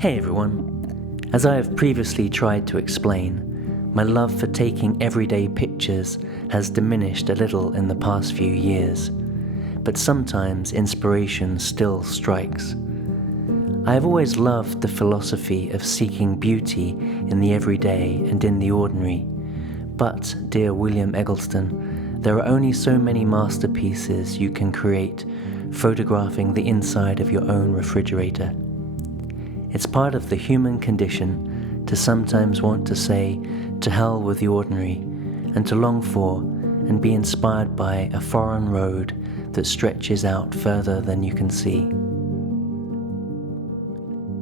Hey everyone. As I have previously tried to explain, my love for taking everyday pictures has diminished a little in the past few years, but sometimes inspiration still strikes. I have always loved the philosophy of seeking beauty in the everyday and in the ordinary, but, dear William Eggleston, there are only so many masterpieces you can create photographing the inside of your own refrigerator. It's part of the human condition to sometimes want to say, to hell with the ordinary, and to long for and be inspired by a foreign road that stretches out further than you can see.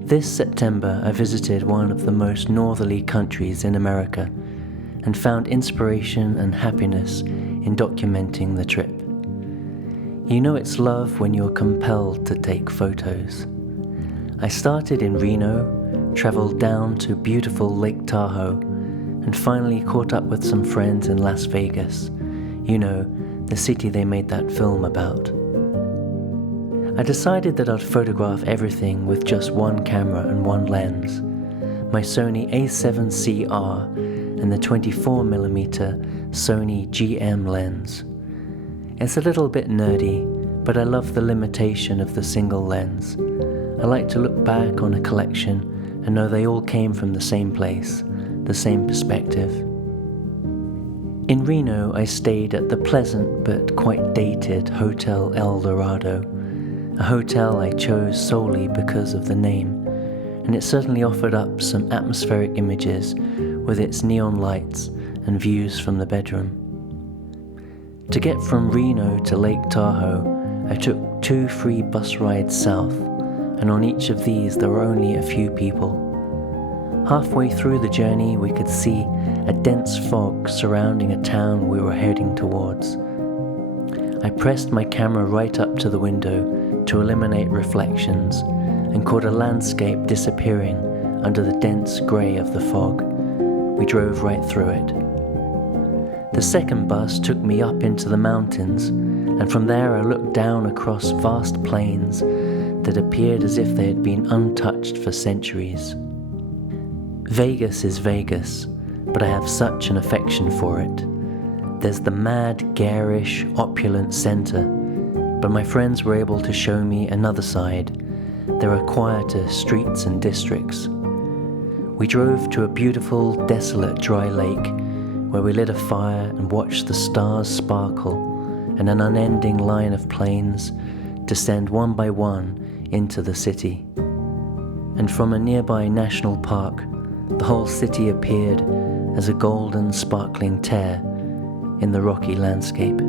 This September I visited one of the most northerly countries in America and found inspiration and happiness in documenting the trip. You know it's love when you're compelled to take photos. I started in Reno, traveled down to beautiful Lake Tahoe, and finally caught up with some friends in Las Vegas, you know, the city they made that film about. I decided that I'd photograph everything with just one camera and one lens, my Sony a7CR and the 24mm Sony GM lens. It's a little bit nerdy, but I love the limitation of the single lens. I like to look back on a collection and know they all came from the same place, the same perspective. In Reno, I stayed at the pleasant but quite dated Hotel El Dorado, a hotel I chose solely because of the name, and it certainly offered up some atmospheric images with its neon lights and views from the bedroom. To get from Reno to Lake Tahoe, I took 2 free bus rides south, and on each of these there were only a few people. Halfway through the journey we could see a dense fog surrounding a town we were heading towards. I pressed my camera right up to the window to eliminate reflections and caught a landscape disappearing under the dense grey of the fog. We drove right through it. The second bus took me up into the mountains, and from there I looked down across vast plains that appeared as if they had been untouched for centuries. Vegas is Vegas, but I have such an affection for it. There's the mad, garish, opulent center, but my friends were able to show me another side. There are quieter streets and districts. We drove to a beautiful, desolate, dry lake where we lit a fire and watched the stars sparkle and an unending line of planes descend one by one into the city. And from a nearby national park, the whole city appeared as a golden, sparkling tear in the rocky landscape.